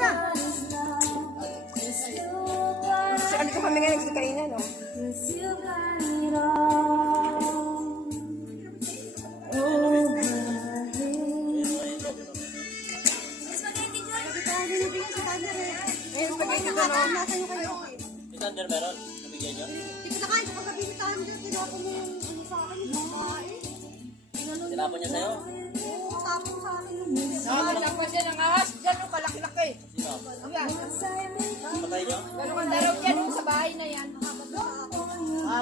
na. Saan ko kami nga nagsakainan, no? Thunder meron? Nabigyan nyo? Hindi ko nakain ko kagabi ni Thunder. Tinapon mo yung ano sa akin, yung babae. Tinapon niya sa'yo? Oo, tapon sa akin yung Tapos yan ang ahas, dyan yung kalaki-laki. Sino? Ayan. Patay nyo? Meron kang daraw dyan yung sa bahay na yan.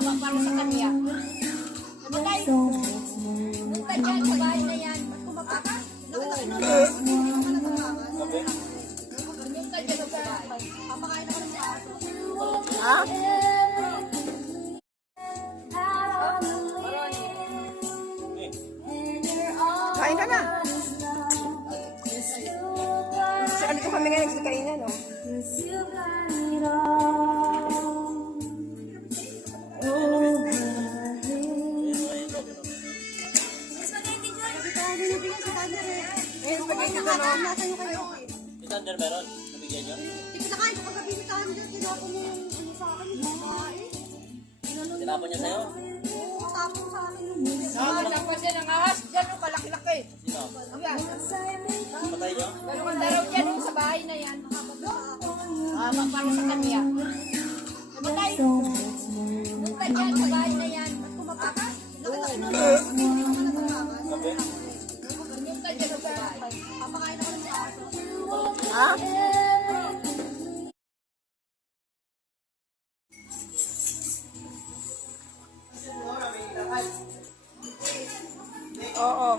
Para sa kanya. Namatay. Punta dyan sa bahay na yan. kumapaka. Sabi? Punta dyan sa bahay. Papakain ako ng mga aso. Ha? Kain ka na. Saan ko kami nga nagsakainan, no? Binibigyan si Thunder eh. Spaghetti ko, no? Nasaan yung kayo? Thunder meron? Nabigyan nyo? Hindi ko nakain ko kagabi ni Thunder. Tinapon mo yung ano sa akin, yung babae. Tinapon niya sa'yo? Oo, tapon sa akin yung Tapos yan ang ahas, dyan yung kalaki-laki. Sino? Ayan. Patay nyo? Meron kang daraw dyan yung sa bahay na yan. Para sa kanya. Namatay. Punta dyan sa bahay na yan. kumapaka. Sabi? Punta dyan sa bahay. Papakain ako ng mga aso. Ha? Oo.